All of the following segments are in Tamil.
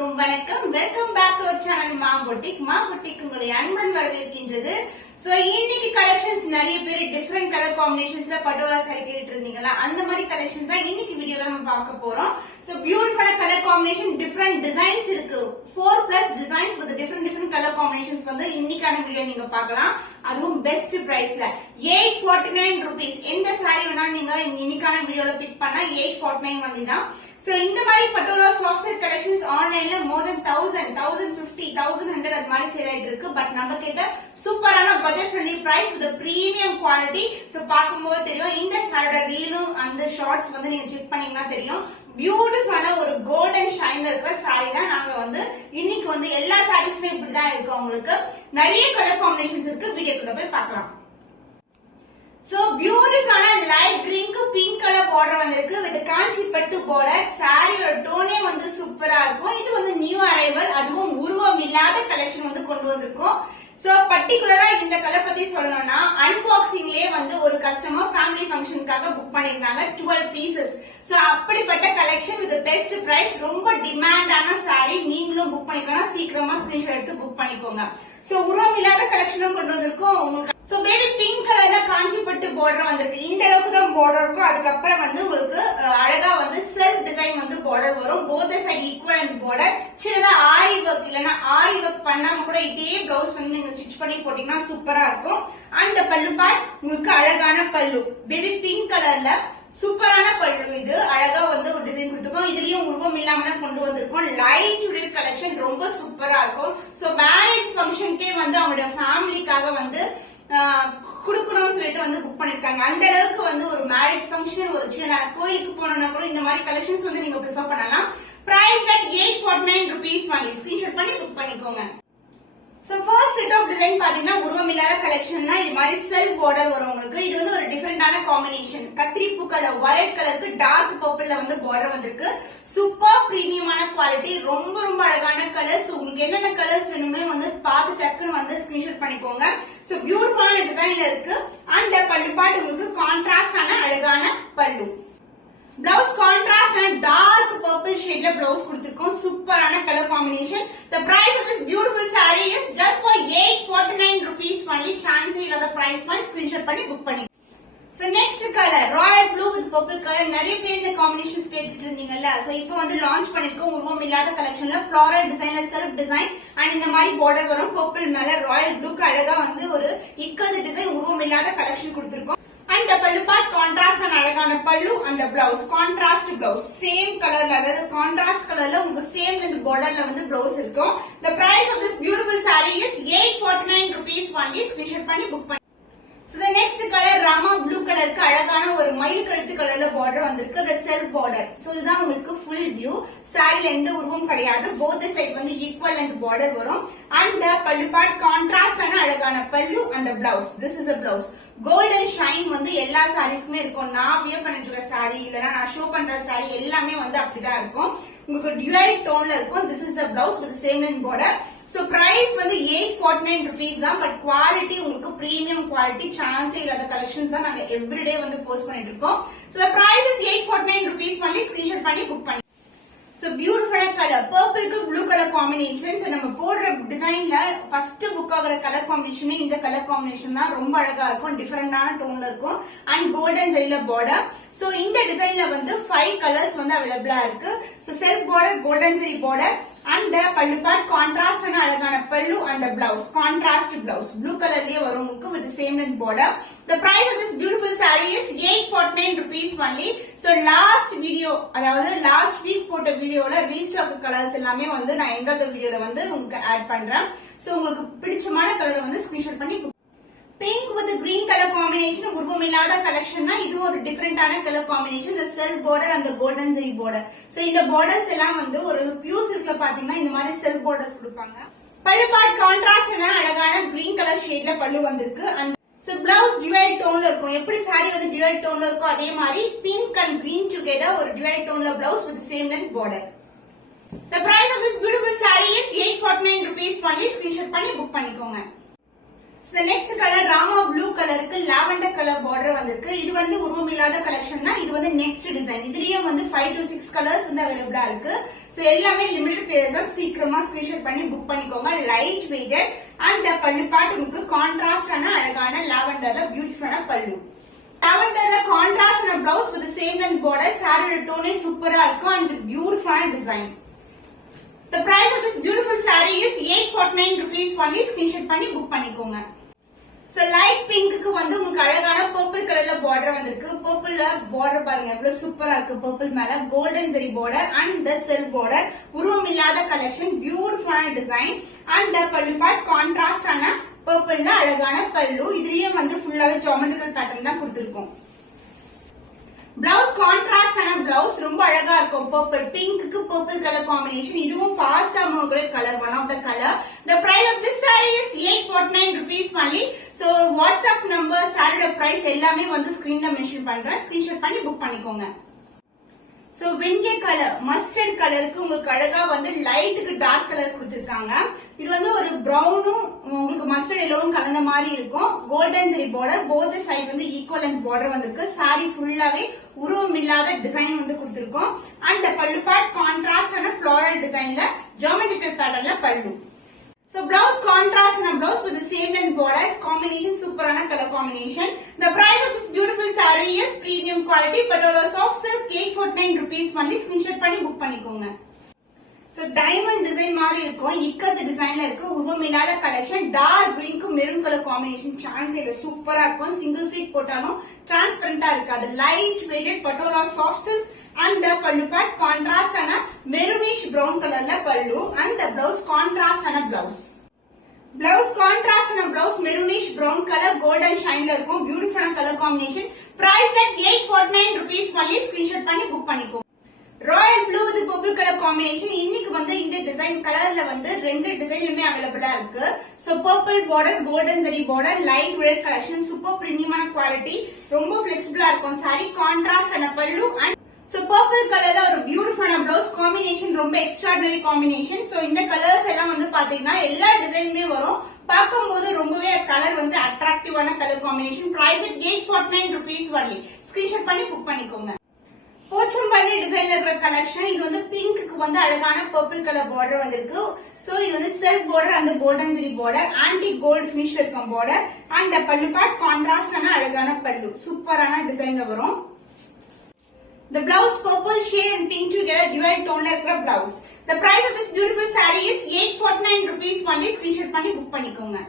அனைவருக்கும் வணக்கம். Welcome back to our channel Maa boutique. Maa boutique உங்களை அன்புடன் வரவேற்கின்றது. சோ இன்னைக்கு கலெக்ஷன்ஸ் நிறைய பேர் டிஃபரெண்ட் கலர் காம்பினேஷன்ஸ்ல பட்டோலா சாரி கேட்டு இருந்தீங்களா, அந்த மாதிரி கலெக்ஷன்ஸ் தான் இன்னைக்கு வீடியோல நம்ம பார்க்க போறோம். சோ பியூட்டிஃபுல்லான கலர் காம்பினேஷன், டிஃபரெண்ட் டிசைன்ஸ் இருக்கு. 4+ designs with different colour combinations வந்து இன்னைக்கான வீடியோ நீங்க பார்க்கலாம். அதுவும் பெஸ்ட் பிரைஸ்ல 849 rupees. எந்த சாரி வேணாலும் நீங்க இன்னைக்கான வீடியோல பிக் பண்ணா 849 only தான். சோ இந்த மாதிரி பட்டோலா சாஃப்ட் செட் கலெக்ஷன்ஸ் ஆன்லைன்ல more than 1000, 1050, 1100 அது மாதிரி சேல் ஆயிட்டு இருக்கு. பட் நம்ம கிட்ட சூப்பரான budget friendly price with premium quality. So பாக்கும்போது தெரியும், இந்த சாரியோட ரீலும் அந்த ஷார்ட்ஸ் வந்து நீங்க செக் பண்ணீங்கன்னா தெரியும். பியூட்டிஃபுல்லான ஒரு கோல்டன் ஷைன்ல இருக்கிற சாரி தான் நாங்க வந்து இன்னைக்கு வந்து எல்லா சாரீஸ்மே இப்படிதான் இருக்கு. உங்களுக்கு நிறைய கலர் காம்பினேஷன்ஸ் இருக்கு, வீடியோக்குள்ள போய் பார்க்கலாம். சோ பியூட்டிஃபுல்லான லைட் கிரீனுக்கு பிங்க் கலர் பார்டர் வந்திருக்கு வித் காஞ்சி பட்டு பார்டர். சாரியோட டோனே வந்து சூப்பரா இருக்கும். இது வந்து நியூ அரைவல், அதுவும் உருவம் இல்லாத கலெக்ஷன் வந்து கொண்டு வந்திருக்கோம். சோ பர்டிகுலரா இந்த கலர் பத்தி சொல்லணும்னா, அன்பாக்சிங்லயே வந்து ஒரு கஸ்டமர் ஃபேமிலி ஃபங்க்ஷனுக்காக புக் பண்ணிருந்தாங்க 12 பீசஸ். சோ அப்படிப்பட்ட கலெக்ஷன் வித் பெஸ்ட் பிரைஸ், ரொம்ப டிமாண்டான சாரி. நீங்களும் புக் பண்ணிக்கணும், சீக்கிரமா ஸ்கிரீன்ஷாட் எடுத்து புக் பண்ணிக்கோங்க. சோ உருவம் இல்லாத கலெக்ஷனும் கொண்டு வந்திருக்கோம் உங்களுக்கு. சோ பேபி பிங்க் கலர்ல காஞ்சி பட்டு பார்டர் வந்திருக்கு. இந்த அளவுக்கு தான் பார்டர் இருக்கும். அதுக்கப்புறம் வந்து உங்களுக்கு அழகா வந்து செல்ஃப் டிசைன் வந்து பார்டர் வரும். போத் சைடு ஈக்குவல் அந்த பார்டர். சின்னதா ஆரி ஒர்க் இல்லனா ஆரி ஒர்க் பண்ணாம கூட இதே பிளவுஸ் வந்து நீங்க ஸ்டிச் பண்ணி போட்டீங்கன்னா சூப்பரா இருக்கும். அந்த பல்லு பார்ட் உங்களுக்கு அழகான பல்லு, பேபி பிங்க் கலர்ல சூப்பரான பல்லு. இது அழகா வந்து ஒரு டிசைன் கொடுத்துருக்கோம். இதுலயும் உருவம் இல்லாம தான் கொண்டு வந்திருக்கோம். லைட் வெயிட் கலெக்ஷன், ரொம்ப சூப்பரா இருக்கும். சோ மேரேஜ் ஃபங்க்ஷனுக்கே வந்து அவங்களோட ஃபேமிலிக்காக வந்து குடுக்கணும்னு சொல்லிட்டு வந்து புக் பண்ணிருக்காங்க. அந்த அளவுக்கு வந்து ஒரு மேரேஜ் ஃபங்க்ஷன், ஒரு சின்ன கோயிலுக்கு போனோம்னா கூட இந்த மாதிரி கலெக்ஷன்ஸ் வந்து நீங்க ப்ரிஃபர் பண்ணலாம். Price at 849 rupees only. Screenshot பண்ணி புக் பண்ணிக்கோங்க. So first set of design பாத்தீங்கன்னா உருவம் இல்லாத கலெக்ஷன்னா இது மாதிரி செல்ஃப் பார்டர் வரும் உங்களுக்கு. இது வந்து ஒரு டிஃபரெண்டான காம்பினேஷன். கத்திரிப்பூ கலர் வயலட் கலருக்கு டார்க் பர்பிள்ல வந்து பார்டர் வந்திருக்கு. சூப்பர் பிரீமியமான குவாலிட்டி, ரொம்ப ரொம்ப அழகான கலர்ஸ். உங்களுக்கு என்னென்ன கலர்ஸ் வேணுமே வந்து பார்த்து டக்குன்னு வந்து ஸ்கிரீன்ஷாட் பண்ணிக்கோங்க. சோ பியூட்டிஃபுல்லான டிசைன்ல இருக்கு. அந்த பல்லு பார்ட் உங்களுக்கு கான்ட்ராஸ்டான அழகான pallu. Blouse contrast and dark purple ஷேட்ல பிளவுஸ் கொடுத்திருக்கோம். சூப்பரான colour combination. The price of this beautiful saree is just for 849 rupees only. Chance இல்லாத பிரைஸ் பாயிண்ட், ஸ்கிரீன்ஷாட் பண்ணி புக் பண்ணி. So next color Royal blue with purple colour. நிறைய பேர் இந்த காம்பினேஷன்ஸ் கேட்டுட்டு இருந்தீங்கல்ல. சோ இப்போ வந்து லான்ச் பண்ணிருக்கோம் உருவம் இல்லாத கலெக்ஷன்ல. ஃப்ளாரல் டிசைன்ல செல்ஃப் டிசைன் அண்ட் இந்த மாதிரி பார்டர் வரும். பர்பிள் மேல ராயல் ப்ளூக்கு அழகா வந்து ஒரு இக்கது டிசைன் உருவம் இல்லாத கலெக்ஷன் கொடுத்திருக்கோம். அந்த பல்லு பார்ட் கான்ட்ராஸ்ட் அண்ட் அழகான பல்லு. அந்த பிளவுஸ் கான்ட்ராஸ்ட் பிளவுஸ், சேம் கலர்ல, அதாவது கான்ட்ராஸ்ட் கலர்ல உங்க சேம் இந்த பார்டர்ல வந்து பிளவுஸ் இருக்கும். The price of this beautiful saree is 849 rupees only. Screenshot பண்ணி புக் பண்ணி. So the next color Rama blue கலருக்கு அழகான ஒரு மயில் கழுத்து கலர்ல பார்டர் வந்திருக்கு. the self border. So இதுதான் உங்களுக்கு full view. சாரில எந்த உருவம் கிடையாது. both side வந்து equal length border வரும். and the பல்லு part கான்ட்ராஸ்ட் ஆன அழகான pallu. and the blouse, this is a blouse. Golden shine வந்து எல்லா சாரீஸ்க்குமே இருக்கும். நான் வியர் பண்ணிட்டு இருக்க சாரி இல்லனா நான் ஷோ பண்ற சாரி எல்லாமே வந்து அப்படிதான் இருக்கும். உங்களுக்கு டியூயல் டோன்ல இருக்கும். this is a blouse with the same length border. So price வந்து 849 rupees தான். பட் குவாலிட்டி உங்களுக்கு பிரீமியம் குவாலிட்டி, சான்ஸே இல்லாத கலெக்ஷன்ஸ் தான் நாங்க எவ்ரிடே வந்து போஸ்ட் பண்ணிட்டு இருக்கோம். So the price is 849 rupees only. Screenshot பண்ணி புக் பண்ணி. So beautiful color, purple க்கு blue color combination. So நம்ம போடுற டிசைன்ல ஃபர்ஸ்ட் புக் ஆகுற கலர் காம்பினேஷனே இந்த கலர் காம்பினேஷன் தான். ரொம்ப அழகா இருக்கும், டிஃபரெண்டான டோன்ல இருக்கும் அண்ட் கோல்டன் ஜெரில பார்டர். சோ இந்த டிசைன்ல வந்து 5 கலர்ஸ் வந்து அவைலபிளா இருக்கு. So self border, golden zari border and the pallu part contrast ஆன அழகான pallu. and the blouse contrast blouse blue கலர்லயே வரும் உங்களுக்கு with the same length border. The price of this beautiful saree is 849 rupees only. So last video, அதாவது லாஸ்ட் வீக் போட்ட வீடியோல ரீஸ்டாக் கலர்ஸ் எல்லாமே வந்து நான் எண்ட் ஆஃப் தி வீடியோல வந்து உங்களுக்கு ஆட் பண்றேன். சோ உங்களுக்கு பிடிச்சமான கலரை வந்து ஸ்கிரீன்ஷாட் பண்ணி. Pink with green colour combination உருவம் இல்லாத கலெக்ஷன் தான். இது ஒரு டிஃபரெண்டான colour combination. the self border and the golden zari border. So இந்த பார்டர்ஸ் எல்லாம் வந்து ஒரு பியூர் சில்க்ல பாத்தீங்கன்னா இந்த மாதிரி செல்ஃப் பார்டர்ஸ் கொடுப்பாங்க. பல்லு பார்ட் கான்ட்ராஸ்ட் ஆன அழகான கிரீன் கலர் ஷேட்ல பல்லு வந்திருக்கு. and so blouse dual டோன்ல இருக்கும். எப்படி saree வந்து dual டோன்ல இருக்கோ அதே மாதிரி pink and green together ஒரு dual டோன்ல blouse with the same length border. The price of this beautiful saree is 849 rupees only. Screenshot பண்ணி புக் பண்ணிக்கோங்க. So next color Rama blue கலருக்கு லாவெண்டர் கலர் பார்டர் வந்திருக்கு. இது வந்து உருவம் இல்லாத கலெக்ஷன் தான். இது வந்து நெக்ஸ்ட் டிசைன். இதுலயே வந்து 5 to 6 கலர்ஸ் வந்து அவைலபிளா இருக்கு. சோ எல்லாமே லிமிடெட் பீரியட்ஸ் தான், சீக்கிரமா ஸ்கிரீன்ஷாட் பண்ணி புக் பண்ணிக்கோங்க. Light weighted and pallu part உங்களுக்கு கான்ட்ராஸ்டான அழகான லாவெண்டர்ல பியூட்டிஃபுல்லான பல்லு. லாவெண்டர்ல கான்ட்ராஸ்டான blouse with same length border. சாரியோட டோனே சூப்பரா இருக்கும் அண்ட் வித் பியூட்டிஃபுல்லான design. The price of this beautiful saree is 849 rupees only. Screenshot பண்ணி புக் பண்ணிக்கோங்க. So light pink க்கு வந்து உங்களுக்கு அழகான purple கலர்ல border வந்திருக்கு. purpleல border பாருங்க எவ்வளவு சூப்பரா இருக்கு. purple மேல golden zari border and the silk border. உருவம் இல்லாத கலெக்ஷன், பியூட்டிஃபுல்லான design and the pallu part contrast ஆன purpleல அழகான பல்லு. இதுலயே வந்து ஃபுல்லாவே ஜியோமெட்ரிக்கல் பேட்டர்ன் தான் கொடுத்திருக்கோம். பிளவுஸ் கான்ட்ராஸ்ட் ஆன பிளவுஸ் ரொம்ப அழகா இருக்கும். பர்பிள் பிங்க்கு பர்பிள் கலர் காம்பினேஷன். இதுவும் ஃபாஸ்டா move colour, one of the colour. The price of this saree is 849 rupees only. So WhatsApp number, saree price எல்லாமே வந்து ஸ்கிரீன்ல மென்ஷன் பண்றேன். ஸ்கிரீன்ஷாட் பண்ணி புக் பண்ணிக்கோங்க. சோ வெங்கை கலர், மஸ்டர்ட் கலருக்கு உங்களுக்கு அழகா வந்து லைட்டுக்கு டார்க் கலர் கொடுத்திருக்காங்க. இது வந்து ஒரு பிரவுனும் உங்களுக்கு மஸ்டர்ட் எல்லோவும் கலந்த மாதிரி இருக்கும். Golden zari border, both side வந்து ஈக்குவல் லென்த் பார்டர் வந்திருக்கு. சாரி ஃபுல்லாவே உருவம் இல்லாத டிசைன் வந்து கொடுத்திருக்கோம். அண்ட் பல்லு பார்ட் கான்ட்ராஸ்டான ஃப்ளோரல் டிசைன்ல ஜியோமெட்ரிக்கல் பேட்டர்ன்ல பல்லு. So blouse contrast and a blouse with the same length border, combination superana color combination. The price of this beautiful saree is premium quality, Patola soft silk 849 rupees only. Screenshot பண்ணி புக் பண்ணிக்கோங்க. So diamond design மாதிரி இருக்கும், இக்கத்து டிசைன்ல இருக்கு. உருவம் இல்லாத கலெக்ஷன், டார்க் கிரீன் க்கு மெரூன் கலர் காம்பினேஷன் சான்ஸ் இல்ல, சூப்பரா இருக்கும். சிங்கிள் ஃபிட் போட்டாலும் டிரான்ஸ்பரண்டா இருக்காது. Light weighted Patola soft silk and the pallu part contrast and a maroonish brown color la pallu and the blouse contrast and a blouse contrast and a blouse maroonish brown color golden shine la irukum. Beautiful color combination. Price at 849 rupees only. Screenshot பண்ணி book பண்ணிக்கோங்க. Royal blue with purple color combination. இன்னைக்கு வந்து இந்த டிசைன் கலர்ல வந்து ரெண்டு டிசைன்லயுமே அவேலபிளா இருக்கு. So purple border, golden zari border, light red collection, super premium quality, ரொம்ப flexible இருக்கும். saree contrast and a pallu and so purple colorல ஒரு பியூட்டிஃபுல்லான blouse combination, ரொம்ப extraordinary combination. so இந்த கலர்ஸ் எல்லாம் வந்து பாத்தீங்கன்னா எல்லா டிசைனுமே வரும். பாக்கும்போது ரொம்பவே கலர் வந்து அட்ராக்டிவான colour combination. Price at 849 rupees only. Screenshot பண்ணி புக் பண்ணிக்கோங்க. போச்சம்பள்ளி டிசைன்ல இருக்கிற கலெக்ஷன். இது வந்து பிங்க்கு வந்து அழகான பர்பிள் கலர் பார்டர் வந்திருக்கு. சோ இது வந்து செல்ஃப் பார்டர் அந்த golden zari border, antique gold ஃபினிஷ்ல இருக்கும் பார்டர் அண்ட் பல்லு பார்ட் கான்ட்ராஸ்டான அழகான பல்லு, சூப்பரான டிசைன்ல வரும். The blouse purple shade and pink together dual tone like blouse. The price of this beautiful saree is 849 rupees only. Screenshot பண்ணி book பண்ணிக்கோங்க.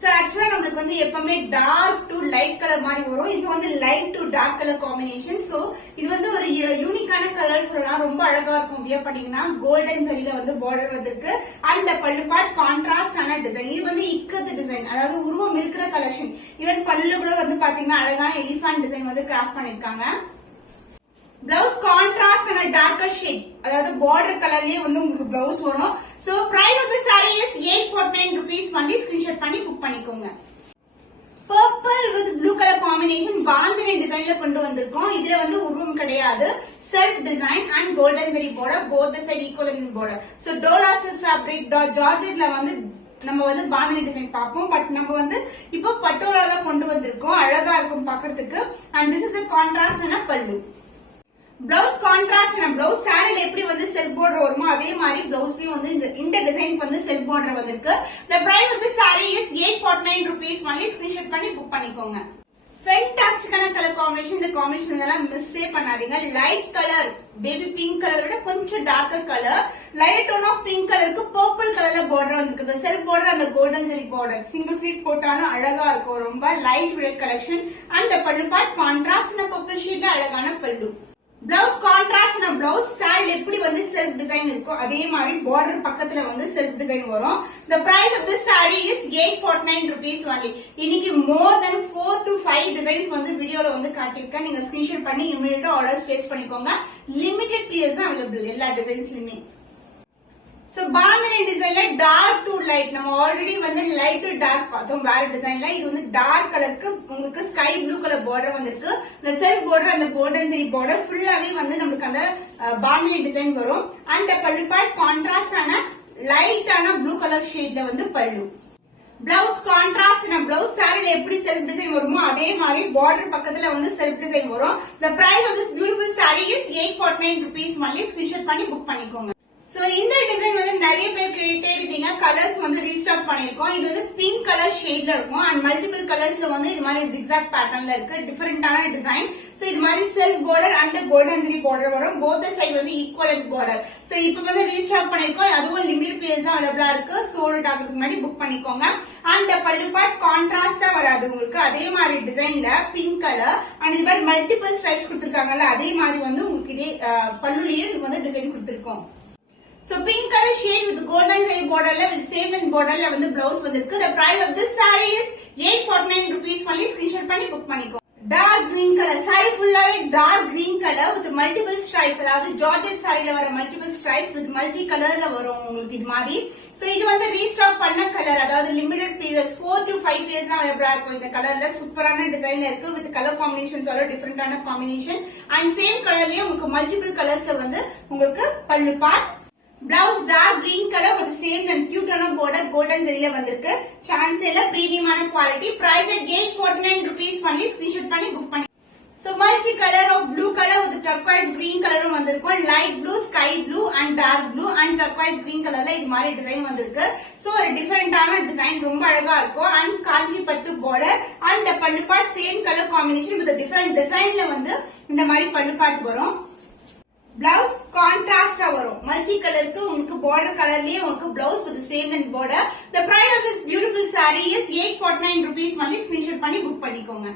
So actually நமக்கு வந்து எப்பவுமே டார்க் டு லைட் கலர் மாதிரி வரும். இப்போ வந்து light to dark colour combination. So இது வந்து ஒரு யூனிக்கான கலர் சொல்லலாம். ரொம்ப அழகா இருக்கும். வியர் பண்ணீங்கன்னா கோல்டன் சரியில வந்து பார்டர் வந்திருக்கு அண்ட் பல்லு பார்ட் கான்ட்ராஸ்ட் ஆன டிசைன். இது வந்து இக்கத்து டிசைன், அதாவது உருவம் இருக்கிற கலெக்ஷன். ஈவன் பல்லு கூட வந்து பாத்தீங்கன்னா அழகான எலிஃபண்ட் டிசைன் வந்து கிராஃப்ட் பண்ணிருக்காங்க. Blouse contrast and darker shade, அதாவது பார்டர் கலர்லயே வந்து உங்களுக்கு பிளவுஸ் வரும். So price of the saree is 849 rupees only. Screenshot பண்ணி புக் பண்ணிக்கோங்க. Purple with blue colour combination bandhani டிசைன்ல கொண்டு வந்திருக்கோம். இதுல வந்து உருவம் கிடையாது, self design and golden zari border, both the side equal in border. So Dola silk fabric ஜார்ஜெட்ல வந்து நம்ம வந்து பாந்தினி டிசைன் பார்ப்போம். பட் நம்ம வந்து இப்போ பட்டோலால கொண்டு வந்திருக்கோம். அழகா இருக்கும் பார்க்கிறதுக்கு. And this is a contrast and a pallu. Blouse contrast and blouse சாரில எப்படி வந்து செல்ஃப் பார்டர் வருமோ அதே மாதிரி பிளவுஸ்லயும் வந்து இந்த டிசைனுக்கு வந்து செல்ஃப் பார்டர் வந்திருக்கு. The price of this saree is 849 rupees only. Screenshot பண்ணி புக் பண்ணிக்கோங்க. ஃபேன்டாஸ்டிக்கான கலர் காம்பினேஷன். இந்த காம்பினேஷன் எல்லாம் மிஸ்ஸே பண்ணாதீங்க. Light colour baby pink colour விட கொஞ்சம் darker colour, light tone of pink கலருக்கு பர்பிள் கலர்ல பார்டர் வந்திருக்கு. செல்ஃப் பார்டர் அந்த golden zari border single fit போட்டாலும் அழகா இருக்கும். ரொம்ப light weight collection and pallu part contrast and purple ஷேட்ல அழகான pallu. Blouse contrast and blouse சாரில எப்படி வந்து செல்ஃப் டிசைன் இருக்கோ அதே மாதிரி பார்டர் பக்கத்துல வந்து செல்ஃப் டிசைன் வரும். The price of this saree is 849 rupees only. இன்னைக்கு more than 4 to 5 டிசைன்ஸ் வந்து வீடியோல வந்து காட்டிருக்கேன். நீங்க ஸ்கிரீன்ஷாட் பண்ணி இமிடியேட்டா ஆர்டர்ஸ் பிளேஸ் பண்ணிக்கோங்க. லிமிடெட் பீஸ் தான் அவைலபிள் எல்லா டிசைன்ஸ்லயுமே. சோ பாந்தினி டிசைன்ல டார்க் டு லைட், நம்ம ஆல்ரெடி வந்து லைட் டு டார்க் பார்த்தோம் வேற டிசைன்ல. இது வந்து டார்க் கலருக்கு உங்களுக்கு ஸ்கை ப்ளூ கலர் பார்டர் வந்திருக்கு. இந்த செல்ஃப் பார்டர் அந்த கோல்டன் ஜரி பார்டர் ஃபுல்லாவே வந்து நமக்கு அந்த பாந்தினி டிசைன் வரும். அண்ட் பல்லு பார்ட் கான்ட்ராஸ்ட் ஆன லைட்டான ப்ளூ கலர் ஷேட்ல வந்து பல்லு. பிளவுஸ் கான்ட்ராஸ்ட் பிளவுஸ் சாரில எப்படி செல்ஃப் டிசைன் வருமோ அதே மாதிரி பார்டர் பக்கத்துல வந்து செல்ஃப் டிசைன் வரும். The price of this beautiful saree is 849 rupees only. Screenshot பண்ணி புக் பண்ணிக்கோங்க. சோ இந்த டிசைன் வந்து நிறைய பேர் கேட்டே இருக்கீங்க. கலர்ஸ் வந்து ரீஸ்டாக் பண்ணிருக்கோம். இது வந்து பிங்க் கலர் ஷேட்ல இருக்கும் அண்ட் மல்டிபிள் கலர்ஸ்ல வந்து இது மாதிரி zigzag பேட்டர்ன்ல இருக்கு. டிஃபரெண்டான டிசைன். சோ இது மாதிரி self border and golden zari border வரும். both the side வந்து ஈக்குவல் border. சோ இப்போ வந்து ரீஸ்டாக் பண்ணிருக்கோம். அதுவும் லிமிட்டட் பீஸ் தான் அவைலபிளா இருக்கு. சோல்ட் ஆகிறதுக்கு முன்னாடி புக் பண்ணிக்கோங்க. அண்ட் பல்லு பார்ட் கான்ட்ராஸ்டா வராது உங்களுக்கு. அதே மாதிரி டிசைன்ல பிங்க் கலர் அண்ட் இது மாதிரி மல்டிபிள் ஸ்ட்ரைப்ஸ் கொடுத்திருக்காங்கல்ல அதே மாதிரி வந்து உங்களுக்கு இதே பல்லுலயே வந்து டிசைன் கொடுத்திருக்கோம். So pink color shade with golden zari border with same length border வந்து blouse வந்திருக்கு. The price of this saree is 849 rupees only. screenshot பண்ணி book பண்ணிக்கோ. Dark green color saree fullaவே dark green color with multiple stripes. அதாவது ஜார்ஜெட் சாரில வர multiple stripes with multi colorல வரும் உங்களுக்கு இது மாதிரி. சோ இது வந்து ரீஸ்டாக் பண்ண கலர். அதாவது லிமிட்டட் பீசஸ் 4 to 5 பீசஸ் தான் அவைலபிளா இருக்கும். இந்த கலர்ல சூப்பரான டிசைன் இருக்கு. வித் கலர் காம்பினேஷன்ஸ் ஆல டிஃபரெண்டான காம்பினேஷன் அண்ட் சேம் கலர்லயே உங்களுக்கு மல்டிபிள் கலர்ஸ்ல வந்து உங்களுக்கு பல்லு part. Blouse dark green color with same and cute on border golden zari la vandirukku. Chance illa premium ana quality. Price at 849 rupees only. screenshot panni book panni. So multi color of blue color with turquoise green color vandirukku. Light blue, sky blue and dark blue and turquoise green color la idu mari design vandirukku. So ஒரு டிஃபரெண்டான டிசைன் ரொம்ப அழகா இருக்கும். and காஞ்சி பட்டு border and the pallu part same color combination with a different designல வந்து இந்த மாதிரி pallu part வரும். Blouse contrast வரும். மல்டி கலருக்கு உங்களுக்கு border கலர்லயே உங்களுக்கு blouse with the same length border. The price of this beautiful saree is 849 rupees only. screenshot பண்ணி புக் பண்ணிக்கோங்க.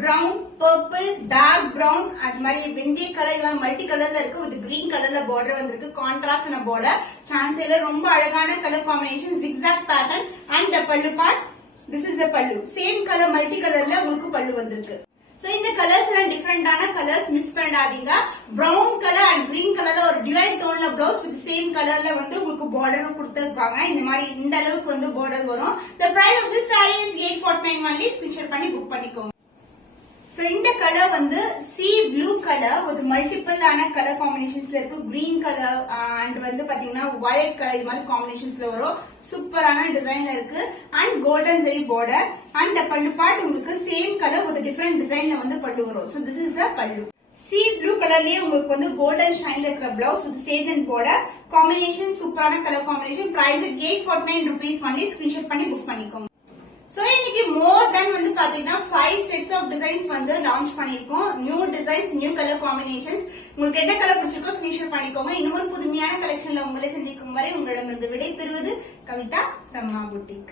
brown, purple, dark brown அது மாதிரி வெந்தய கலர் இதெல்லாம் மல்டி கலர்ல இருக்கு. with green கலர்ல border வந்திருக்கு. contrast ஆன border. சான்ஸ்ல ரொம்ப அழகான colour combination zigzag pattern and the pallu part. This is the pallu. same color multi கலர்ல உங்களுக்கு பல்லு வந்திருக்கு. சோ இந்த கலர்ஸ் எல்லாம் டிஃபரெண்டான கலர்ஸ் மிஸ் பண்ணாதீங்க. பிரவுன் கலர் அண்ட் கிரீன் கலர்ல ஒரு டிவைட் டோன்ல பிளவுஸ் வித் சேம் கலர்ல வந்து உங்களுக்கு பார்டரும் கொடுத்திருக்காங்க. இந்த மாதிரி இந்த அளவுக்கு வந்து பார்டர் வரும். The price of this saree is 849 only. screenshot பண்ணி புக் பண்ணிக்கோங்க. சோ இந்த கலர் வந்து சி ப்ளூ கலர் ஒரு மல்டிபிள் ஆன கலர் காம்பினேஷன்ஸ்ல இருக்கு. கிரீன் கலர் அண்ட் வந்து பாத்தீங்கன்னா வயலட் கலர் இது மாதிரி காம்பினேஷன்ஸ்ல வரும். சூப்பரான டிசைன்ல இருக்கு and golden zari border and pallu part உங்களுக்கு சேம் கலர் ஒரு டிஃபரெண்ட் டிசைன்ல வந்து பல்லு வரும். சோ திஸ் இஸ் த பல்லு. சி ப்ளூ கலர்லயே உங்களுக்கு வந்து கோல்டன் ஷைன்ல இருக்கிற blouse with same and border combination சூப்பரான colour combination. Price 849 rupees only. screenshot பண்ணி புக் பண்ணிக்கோங்க. சோ இன்னைக்கு மோர் தென் வந்து பாத்தீங்கன்னா 5 sets of designs வந்து லான்ச் பண்ணிருக்கோம். New designs new colour combinations. உங்களுக்கு என்ன கலர் பிடிச்சிருக்கோ ஸ்கிரீன்ஷாட் பண்ணிக்கோங்க. இன்னொரு புதுமையான கலெக்ஷன்ல உங்களை சந்திக்கும் வரை உங்களிடமிருந்து விடை பெறுவது கவிதா from Ma Boutique.